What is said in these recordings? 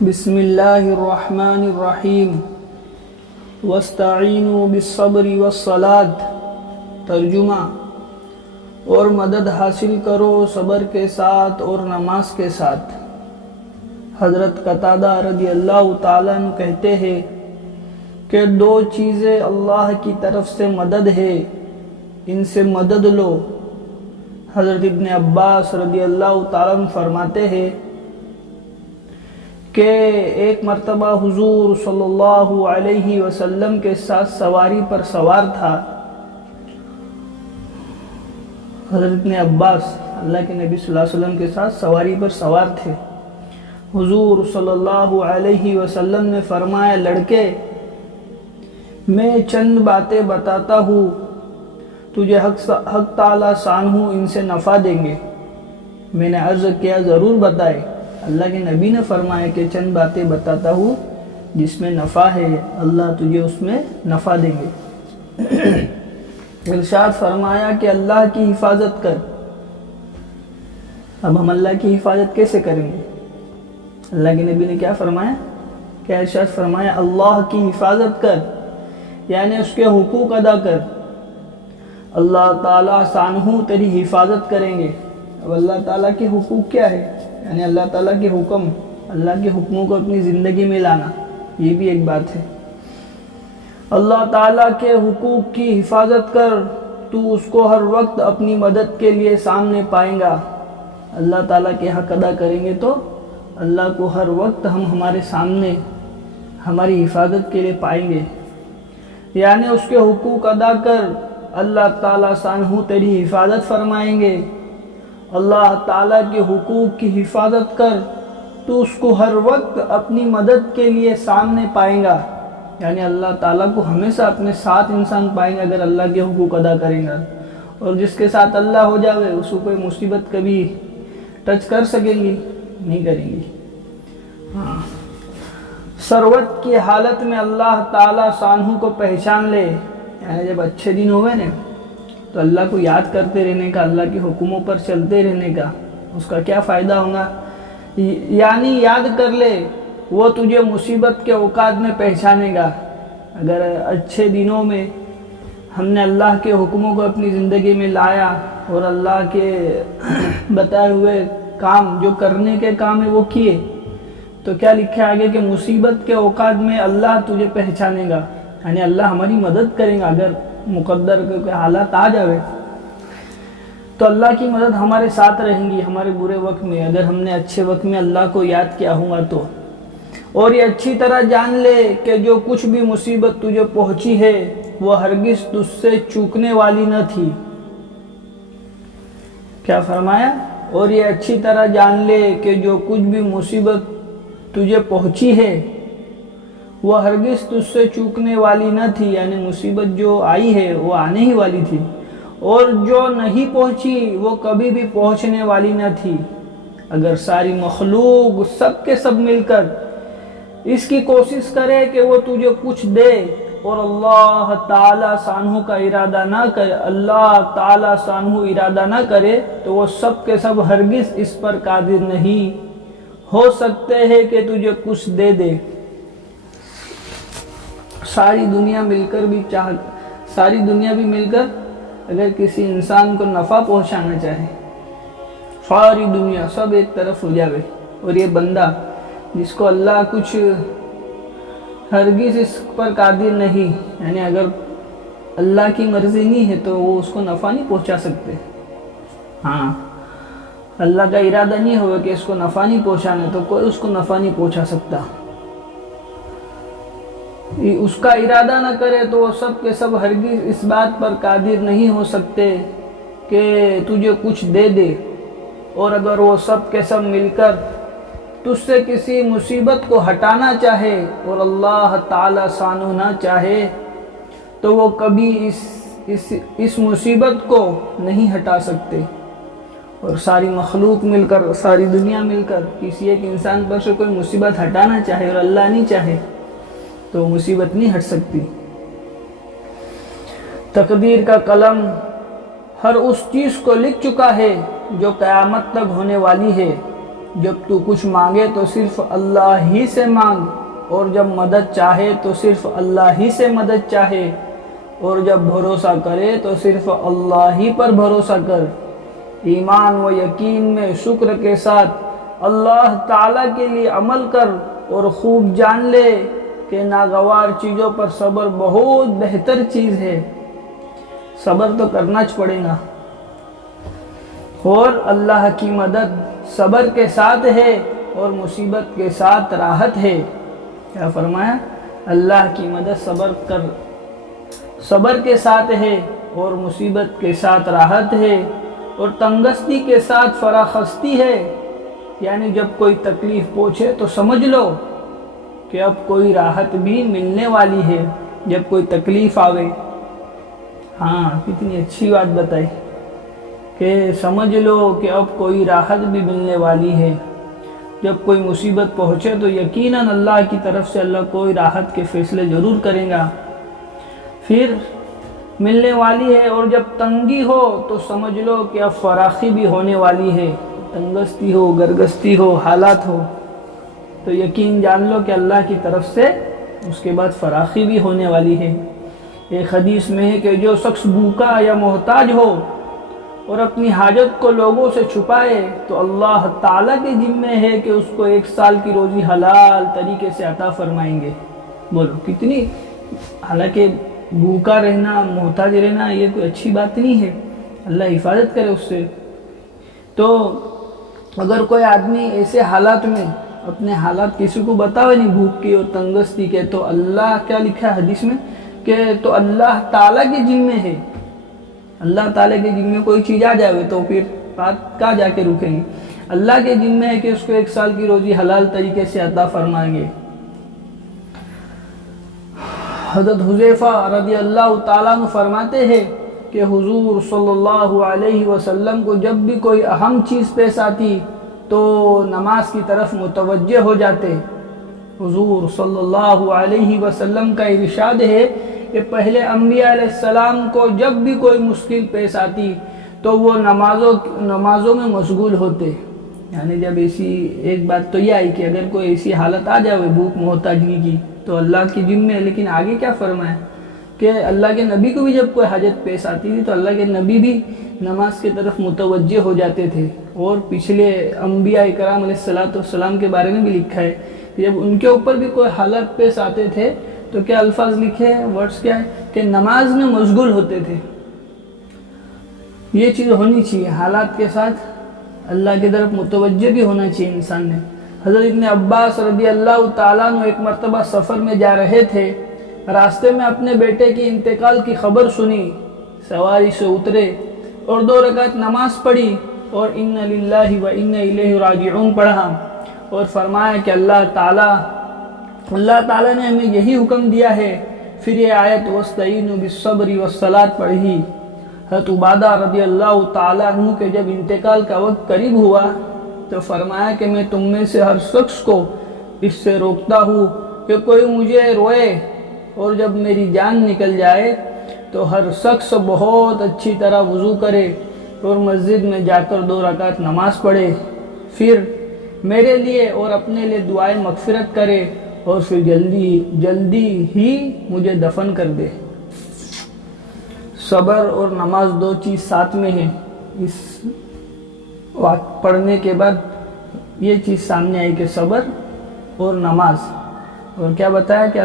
بسم اللہ الرحمن الرحیم واستعینوا بالصبر والصلاة۔ ترجمہ: اور مدد حاصل کرو صبر کے ساتھ اور نماز کے ساتھ۔ حضرت قتادہ رضی اللہ تعالیٰ عنہ کہتے ہیں کہ دو چیزیں اللہ کی طرف سے مدد ہے، ان سے مدد لو۔ حضرت ابن عباس رضی اللہ تعالیٰ عنہ فرماتے ہیں کہ ایک مرتبہ حضور صلی اللہ علیہ وسلم کے ساتھ سواری پر سوار تھا۔ حضرت ابن عباس اللہ کے نبی صلی اللہ علیہ وسلم کے ساتھ سواری پر سوار تھے۔ حضور صلی اللہ علیہ وسلم نے فرمایا، لڑکے، میں چند باتیں بتاتا ہوں، تجھے حق تعالیٰ شانہ ان سے نفع دیں گے۔ میں نے عرض کیا، ضرور بتائے۔ اللہ کے نبی نے فرمایا کہ چند باتیں بتاتا ہوں جس میں نفع ہے، اللہ تجھے اس میں نفع دیں گے۔ ارشاد فرمایا کہ اللہ کی حفاظت کر۔ اب ہم اللہ کی حفاظت کیسے کریں گے؟ اللہ کے نبی نے کیا فرمایا؟ کیا ارشاد فرمایا؟ اللہ کی حفاظت کر، یعنی اس کے حقوق ادا کر۔ اللہ تعالیٰ شانہ تیری حفاظت کریں گے۔ اب اللہ تعالیٰ کے حقوق کیا ہے؟ یعنی اللہ تعالیٰ کے حکم، اللہ کے حکموں کو اپنی زندگی میں لانا، یہ بھی ایک بات ہے۔ اللہ تعالیٰ کے حقوق کی حفاظت کر، تو اس کو ہر وقت اپنی مدد کے لیے سامنے پائیں گا۔ اللہ تعالیٰ کے حق ادا کریں گے تو اللہ کو ہر وقت ہم ہمارے سامنے ہماری حفاظت کے لیے پائیں گے۔ یعنی اس کے حقوق ادا کر، اللہ تعالیٰ شانہ تیری حفاظت فرمائیں گے۔ اللہ تعالیٰ کے حقوق کی حفاظت کر، تو اس کو ہر وقت اپنی مدد کے لیے سامنے پائیں گا۔ یعنی اللہ تعالیٰ کو ہمیشہ اپنے ساتھ انسان پائیں گا اگر اللہ کے حقوق ادا کریں گا۔ اور جس کے ساتھ اللہ ہو جاوے، اس کو کوئی مصیبت کبھی ٹچ کر سکیں گی؟ نہیں کریں گی۔ ثروت کی حالت میں اللہ تعالیٰ شانہ کو پہچان لے، یعنی جب اچھے دن ہوئے نا تو اللہ کو یاد کرتے رہنے کا، اللہ کے حکموں پر چلتے رہنے کا، اس کا کیا فائدہ ہوگا؟ یعنی یاد کر لے، وہ تجھے مصیبت کے اوقات میں پہچانے گا۔ اگر اچھے دنوں میں ہم نے اللہ کے حکموں کو اپنی زندگی میں لایا اور اللہ کے بتائے ہوئے کام جو کرنے کے کام ہیں وہ کیے، تو کیا لکھا ہے آگے کہ مصیبت کے اوقات میں اللہ تجھے پہچانے گا، یعنی اللہ ہماری مدد کرے گا۔ اگر مقدر کے حالات آ جاوے تو اللہ کی مدد ہمارے ساتھ رہیں گی ہمارے برے وقت میں، اگر ہم نے اچھے وقت میں اللہ کو یاد کیا ہوگا تو۔ اور یہ اچھی طرح جان لے کہ جو کچھ بھی مصیبت تجھے پہنچی ہے وہ ہرگز تجھ سے چوکنے والی نہ تھی۔ کیا فرمایا؟ اور یہ اچھی طرح جان لے کہ جو کچھ بھی مصیبت تجھے پہنچی ہے وہ ہرگز تجھ سے چوکنے والی نہ تھی، یعنی مصیبت جو آئی ہے وہ آنے ہی والی تھی، اور جو نہیں پہنچی وہ کبھی بھی پہنچنے والی نہ تھی۔ اگر ساری مخلوق سب کے سب مل کر اس کی کوشش کرے کہ وہ تجھے کچھ دے اور اللہ تعالیٰ شانہ کا ارادہ نہ کرے، اللہ تعالیٰ شانہ ارادہ نہ کرے، تو وہ سب کے سب ہرگز اس پر قادر نہیں ہو سکتے ہیں کہ تجھے کچھ دے دے۔ ساری دنیا بھی مل کر اگر کسی انسان کو نفع پہنچانا چاہے، ساری دنیا سب ایک طرف ہو جاوے، اور یہ بندہ جس کو اللہ کچھ ہرگز اس پر قادر نہیں، یعنی اگر اللہ کی مرضی نہیں ہے تو وہ اس کو نفع نہیں پہنچا سکتے۔ اللہ کا ارادہ نہیں ہوا کہ اس کو نفع نہیں پہنچانا تو کوئی اس کو نفع نہیں پہنچا سکتا۔ اس کا ارادہ نہ کرے تو وہ سب کے سب ہرگز اس بات پر قادر نہیں ہو سکتے کہ تجھے کچھ دے دے۔ اور اگر وہ سب کے سب مل کر تجھ سے کسی مصیبت کو ہٹانا چاہے اور اللہ تعالیٰ شانہ نہ چاہے تو وہ کبھی اس مصیبت کو نہیں ہٹا سکتے۔ اور ساری مخلوق مل کر، ساری دنیا مل کر کسی ایک انسان پر سے کوئی مصیبت ہٹانا چاہے اور اللہ نہیں چاہے تو مصیبت نہیں ہٹ سکتی۔ تقدیر کا قلم ہر اس چیز کو لکھ چکا ہے جو قیامت تک ہونے والی ہے۔ جب تو کچھ مانگے تو صرف اللہ ہی سے مانگ، اور جب مدد چاہے تو صرف اللہ ہی سے مدد چاہے، اور جب بھروسہ کرے تو صرف اللہ ہی پر بھروسہ کر۔ ایمان و یقین میں شکر کے ساتھ اللہ تعالیٰ کے لیے عمل کر، اور خوب جان لے کہ ناگوار چیزوں پر صبر بہت بہتر چیز ہے۔ صبر تو کرنا پڑے گا، اور اللہ کی مدد صبر کے ساتھ ہے اور مصیبت کے ساتھ راحت ہے۔ کیا فرمایا؟ اللہ کی مدد صبر کے ساتھ ہے اور مصیبت کے ساتھ راحت ہے، اور تنگستی کے ساتھ فراخستی ہے۔ یعنی جب کوئی تکلیف پہنچے تو سمجھ لو کہ اب کوئی راحت بھی ملنے والی ہے۔ جب کوئی تکلیف آوے، ہاں کتنی اچھی بات بتائی کہ سمجھ لو کہ اب کوئی راحت بھی ملنے والی ہے۔ جب کوئی مصیبت پہنچے تو یقیناً اللہ کی طرف سے اللہ کوئی راحت کے فیصلے ضرور کرے گا، پھر ملنے والی ہے۔ اور جب تنگی ہو تو سمجھ لو کہ اب فراخی بھی ہونے والی ہے۔ تنگستی ہو، گرگستی ہو، حالات ہو تو یقین جان لو کہ اللہ کی طرف سے اس کے بعد فراخی بھی ہونے والی ہے۔ ایک حدیث میں ہے کہ جو شخص بھوکا یا محتاج ہو اور اپنی حاجت کو لوگوں سے چھپائے تو اللہ تعالیٰ کے ذمہ ہے کہ اس کو 1 سال کی روزی حلال طریقے سے عطا فرمائیں گے۔ بولو کتنی، حالانکہ بھوکا رہنا، محتاج رہنا یہ کوئی اچھی بات نہیں ہے، اللہ حفاظت کرے اس سے۔ تو اگر کوئی آدمی ایسے حالات میں اپنے حالات کسی کو بتاوے نہیں، بھوک کی اور تنگستی کے، تو اللہ کیا لکھا ہے حدیث میں کہ تو اللہ تعالیٰ کے ذمہ ہے۔ اللہ تعالیٰ کے ذمہ کوئی چیز آ جائے تو پھر بات کہاں جا کے رکیں گے؟ اللہ کے ذمہ ہے کہ اس کو 1 سال کی روزی حلال طریقے سے عطا فرمائیں گے۔ حضرت حذیفہ رضی اللہ تعالیٰ عنہ فرماتے ہیں کہ حضور صلی اللہ علیہ وسلم کو جب بھی کوئی اہم چیز پیش آتی تو نماز کی طرف متوجہ ہو جاتے۔ حضور صلی اللہ علیہ وسلم کا ارشاد ہے کہ پہلے انبیاء علیہ السلام کو جب بھی کوئی مشکل پیش آتی تو وہ نمازوں میں مشغول ہوتے۔ یعنی جب ایسی ایک بات تو یہ آئی کہ اگر کوئی ایسی حالت آ جائے بھوک محتاجگی کی تو اللہ کی ذمہ ہے، لیکن آگے کیا فرمایا کہ اللہ کے نبی کو بھی جب کوئی حاجت پیش آتی تھی تو اللہ کے نبی بھی نماز کی طرف متوجہ ہو جاتے تھے۔ اور پچھلے انبیاء کرام علیہ السلام کے بارے میں بھی لکھا ہے کہ جب ان کے اوپر بھی کوئی حالت پیش آتے تھے تو کیا الفاظ لکھے ہیں، ورڈز کیا ہے کہ نماز میں مشغول ہوتے تھے۔ یہ چیز ہونی چاہیے، حالات کے ساتھ اللہ کی طرف متوجہ بھی ہونا چاہیے انسان نے۔ حضرت ابن عباس رضی اللہ تعالیٰ عنہ ایک مرتبہ سفر میں جا رہے تھے، راستے میں اپنے بیٹے کی انتقال کی خبر سنی، سواری سے اترے اور 2 رکعت نماز پڑھی اور ان للہ و انا الیہ راجعون پڑھا، اور فرمایا کہ اللہ تعالیٰ نے ہمیں یہی حکم دیا ہے۔ پھر یہ آیت وَاسْتَعِينُوا بِالصَّبْرِ وَالصَّلَاةِ پڑھی۔ حضرت عبادہ رضی اللہ تعالیٰ عنہ کے جب انتقال کا وقت قریب ہوا تو فرمایا کہ میں تم میں سے ہر شخص کو اس سے روکتا ہوں کہ کوئی مجھے روئے، اور جب میری جان نکل جائے تو ہر شخص بہت اچھی طرح وضو کرے اور مسجد میں جا کر 2 رکعت نماز پڑھے، پھر میرے لیے اور اپنے لیے دعائیں مغفرت کرے، اور پھر جلدی ہی مجھے دفن کر دے۔ صبر اور نماز 2 چیز ساتھ میں ہیں۔ اس وقت پڑھنے کے بعد یہ چیز سامنے آئی کہ صبر اور نماز، اور کیا بتایا کہ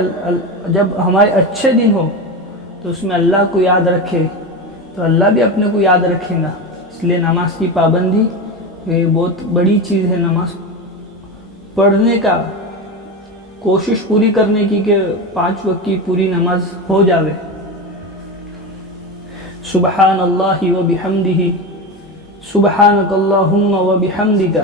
جب ہمارے اچھے دن ہو تو اس میں اللہ کو یاد رکھے تو اللہ بھی اپنے کو یاد رکھے گا۔ اس لیے نماز کی پابندی یہ بہت بڑی چیز ہے۔ نماز پڑھنے کا کوشش پوری کرنے کی کہ 5 وقت کی پوری نماز ہو جاوے۔ سبحان اللہ و بحمدہ، سبحانک اللہم و بحمدک۔